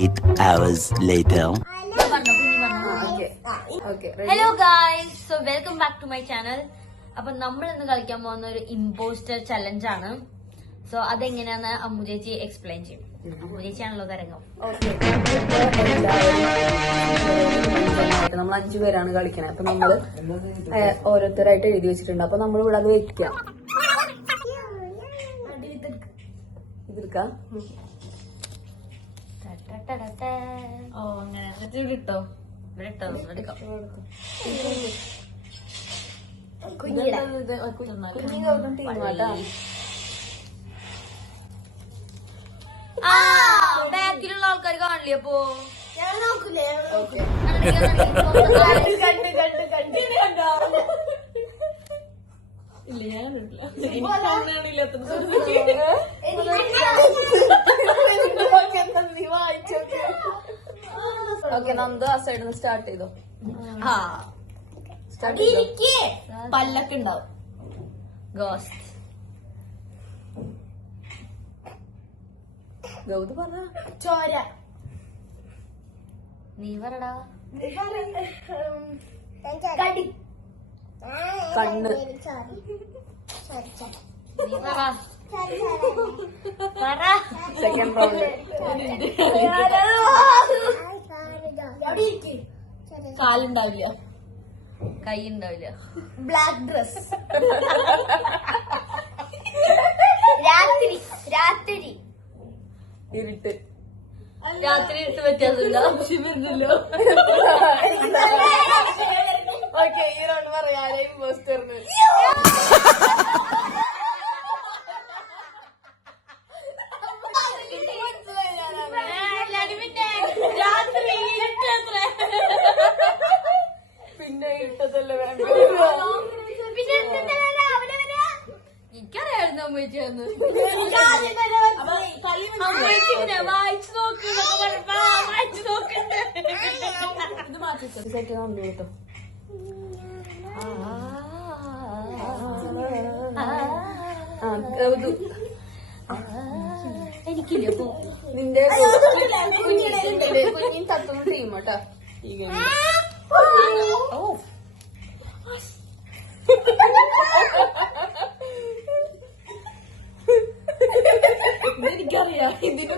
8 hours later. Hello guys, so welcome back to my channel. അപ്പൊ നമ്മൾ ഇന്ന് കളിക്കാൻ പോകുന്ന ഒരു ഇമ്പോസ്റ്റർ ചലഞ്ച് ആണ്. സോ അതെങ്ങനെയാന്ന് അമ്മു ചേച്ചി എക്സ്പ്ലെയിൻ ചെയ്യും. അമ്മു ചേച്ചിയാണല്ലോ തരംഗം. നമ്മൾ 5 പേരാണ് കളിക്കണേ. അപ്പൊ നമ്മള് ഓരോരുത്തരായിട്ട് എഴുതി വെച്ചിട്ടുണ്ട്. അപ്പൊ നമ്മൾ ഇവിടെ അത് വെക്കാം. ഇതെടുക്കാം. ഓ അങ്ങനെ ഇട്ടോ ഇട്ടോ എടുക്കാം. ആ ബാക്കിലുള്ള ആൾക്കാർ കാണില്ലേ? അപ്പോ ഞാൻ നോക്കൂലേ? ഇല്ല, ഞാൻ ഓക്കെ, നന്ദു ആ സൈഡിൽ നിന്ന് സ്റ്റാർട്ട് ചെയ്തോ. പല്ലൊക്കെ ഉണ്ടാവും. ഗോസ്റ്റ് ഗൗത് പറ. ചോര. നീ പറടാ. കടി. കണ്ണ്. നീ പറ. പറ. Second round. കാലുണ്ടാവില്ല, കൈ ഉണ്ടാവില്ല. Black dress. രാത്രി. രാത്രി. ഇരുട്ട്. രാത്രി ഇട്ട് വ്യത്യാസമില്ല. ആവശ്യമല്ലോ. ഓക്കെ, ഈ റൗണ്ട് പറയാ ഇമ്പോസ്റ്ററിന്. പിന്നെ ഇട്ടതല്ലേ വേണ്ട. എനിക്കറിയായിരുന്നു അമ്മേച്ചിയാന്ന്. അമ്മേച്ചിങ്ങനെ വായിച്ചു നോക്കുന്നൊക്കെ പറഞ്ഞപ്പോ വായിച്ചു നോക്കണ്ടേ. ഇത് മാറ്റി സെറ്റ് നന്ദു കേട്ടോ. എനിക്കില്ല. അപ്പൊ നിന്റെ കുഞ്ഞിൻ തത്തുന്ന ടീം കേട്ടോ ഈ ഗെയിം. എനിക്കറിയാം ഇതിന്.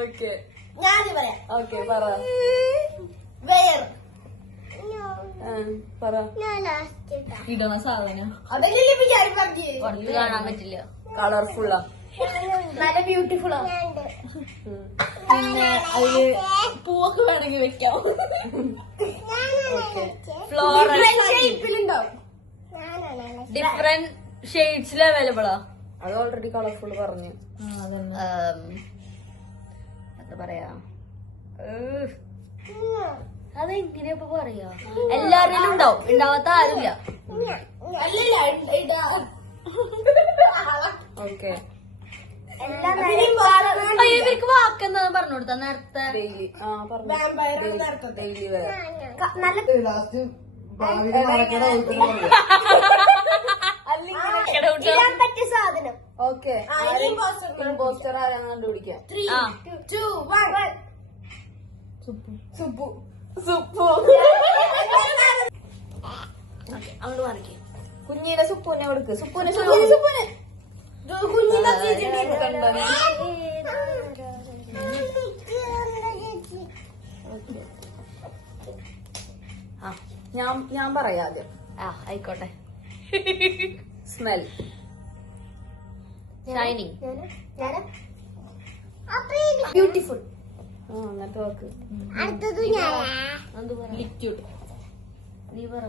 ഓക്കെ ഞാൻ പറയാം. ഓക്കെ പറ. വേർ. പറ. ഇടണ സാധനം അതല്ലേ ഞാൻ പറഞ്ഞത്. പുറത്ത് കാണാൻ പറ്റില്ല. കളർഫുള്ളാ. നല്ല ബ്യൂട്ടിഫുള്ളാ. പിന്നെ അതില് പൂവൊക്കെ വേണമെങ്കിൽ വെക്കാം. ഓക്കെ. ഫ്ലോറൽ ഷേപ്പിലുണ്ടാവും. ഡിഫറെന്റ് ഷെയ്ഡ്സിൽ അവൈലബിളാ. അത് ഓൾറെഡി കളർഫുൾ പറഞ്ഞു. എന്താ പറയാ, അതെങ്ങനെയാ ഇപ്പൊ പറയാ? എല്ലാവരിലും ഉണ്ടാവും, ഉണ്ടാവാത്ത ആരുമില്ല. അല്ലല്ല ഇതാ. ഓക്കെ. അയ്യോ, ഇവർക്ക് വാക്കെന്താ പറഞ്ഞു കൊടുത്താ നേരത്തെ? ഡെയിലി. ആ പറഞ്ഞു. ഡെയിലി വേറെ. ഇടാൻ പറ്റിയ സാധനം. ഓക്കെ, ഇമ്പോസ്റ്റർ ആരാന്ന് കണ്ടുപിടിക്കാം. 3, 2, 1. സുപ്പു. സുപ്പു. അങ്ങോട്ട് മാറിക്കേ. കുഞ്ഞിനെ സുപ്പുനെ കൊടുക്ക്. സുപ്പുനെ കുഞ്ഞിന്റെ കണ്ടോ നീ? ആ, ഞാൻ പറയാം ആദ്യം. ആയിക്കോട്ടെ. സ്മെൽ. ഷൈനിങ്. ബ്യൂട്ടിഫുൾ. ആ, അങ്ങനത്തെ വാക്ക്. അടുത്തത് എന്ത് പറ? ലിക്വിഡ്. നീ പറ.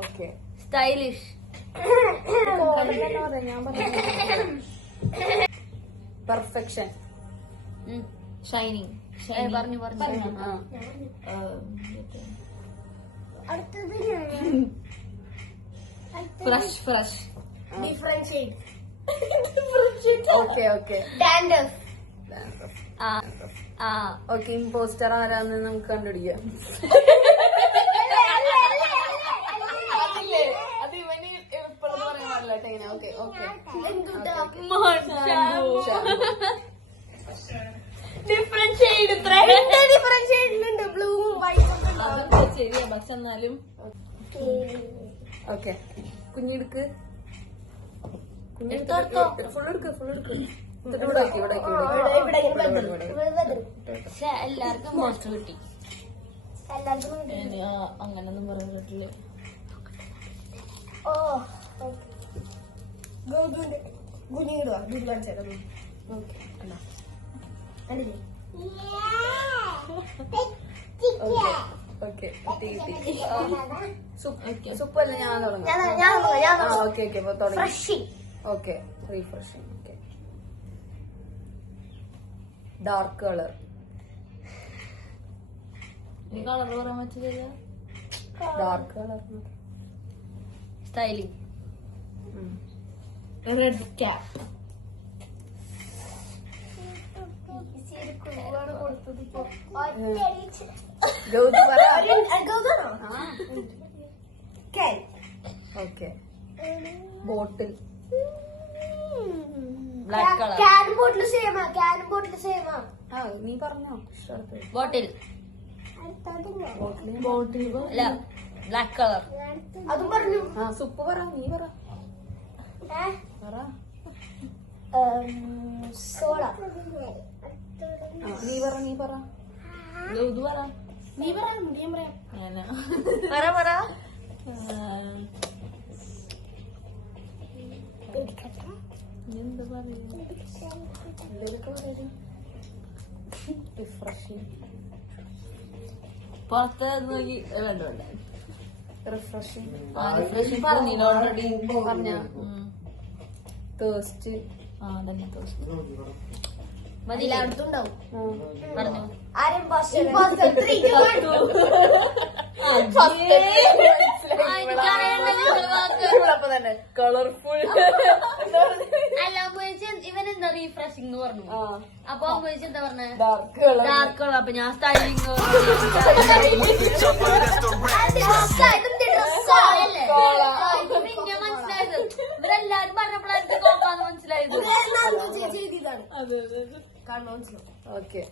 ഓക്കെ. സ്റ്റൈലിഷ്. ഞാൻ പറയാം. പെർഫെക്ഷൻ. ഷൈനിങ്. പറഞ്ഞു പറഞ്ഞു. അടുത്തത് fresh. Differentiate. Okay. Okay. Dandruff. Okay, impostor ആരാന്ന് നമുക്ക് കണ്ടുപിടിക്കാം. അതില്ലേ, അത് ഇവന് എളുപ്പം പറയാൻ പാടില്ല. ഓക്കെ. എന്തുട്ടാ? ശരിയാ പക്ഷെ എന്നാലും ഓക്കെ കുഞ്ഞെടുക്ക് ഫുൾ പക്ഷെ എല്ലാവർക്കും മോസ്റ്റർ കിട്ടി. അങ്ങനൊന്നും പറഞ്ഞിട്ടില്ല. ഓ ഗുണിയിടുവാ ഓക്കെ സൂപ്പല്ല ഞാൻ തുടങ്ങാം. ഓക്കെ ഓക്കെ അപ്പൊ തുടങ്ങി. Okay refreshing. Okay dark colour. Colour പറയാൻ പറ്റില്ല. Dark colour. Styling. Red cap. Gautham പറ. Okay bottle. Black colour. Can bottle സെയിമാ ആ നീ പറഞ്ഞോ. ബോട്ടിൽ. ബോട്ടിൽ അല്ല ബ്ലാക്ക് കളർ. അതും പറഞ്ഞു. ആ സുപ്പ് പറ. നീ പറ. പറ. സോഡ. നീ പറ. നീ പറ. ഗൗതു പറ. നീ പറയാം ഞാൻ പറയാം. പറ പറ. എന്താ പറയുക? റിഫ്രഷിങ്. പുറത്ത് നോക്കി വേണ്ട വേണ്ട. റിഫ്രഷിങ് റിഫ്രഷിങ് പറഞ്ഞില്ല ഓൾറെഡി. പറഞ്ഞ തേഴ്സ്റ്റ്. തന്നെ മതി. എല്ലായിടത്തും ഉണ്ടാവും. പറഞ്ഞു. ആരും imposter 3, 2, 1. തന്നെ കളർഫുൾ. അല്ല ഇവൻ എന്താ റീഫ്രഷിംഗ് എന്ന് പറഞ്ഞു. അപ്പൊ എന്താ പറഞ്ഞ ഡാർക്ക് കളർ. Dark colour. അപ്പൊ ഞാൻ സ്റ്റൈലിംഗ്. പിന്നെ മനസ്സിലായത് ഇവരെല്ലാരും പറഞ്ഞപ്പോഴായിരിക്കും കോപ്പാന്ന് മനസ്സിലായത്. ഓക്കെ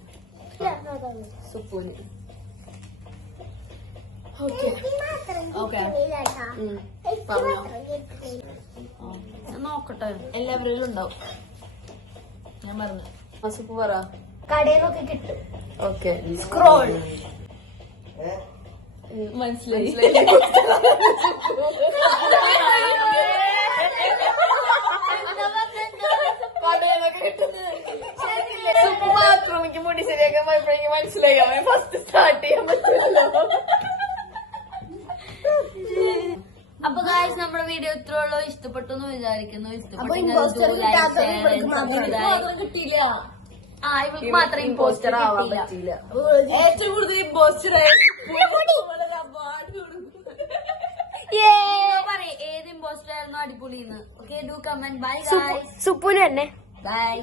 സുപ്പൂന്. പറഞ്ഞോ. ഞാൻ നോക്കട്ടെ. എല്ലാവരിലും ഉണ്ടാവും. ഞാൻ പറഞ്ഞു. സുപ്പ് പറ. കടയിൽ നിന്നൊക്കെ കിട്ടും. Okay scroll. മനസ്സിലായി. സുപ്പ് ബാത്റൂമിക്ക് മുടി ശരിയാക്കാൻ പോയപ്പോഴേക്ക് മനസ്സിലായി അവൻ ഫസ്റ്റ് സ്റ്റാർട്ട് ചെയ്യാൻ പറ്റില്ല. അപ്പൊ ഗായ്സ് നമ്മുടെ വീഡിയോ ഇത്രയുള്ളൂ. ഇഷ്ടപ്പെട്ടു എന്ന് വിചാരിക്കുന്നു. കിട്ടിയില്ല. ഇവൾക്ക് മാത്രം ഇമ്പോസ്റ്റർ ആവാൻ പറ്റിയില്ല. ഏറ്റവും കൂടുതൽ ഇമ്പോസ്റ്റർ പറയും ഏത് ഇമ്പോസ്റ്റർ ആയിരുന്നു അടിപൊളിന്ന്. Okay do comment. Bye guys. സുപ്പുന് തന്നെ ബൈ.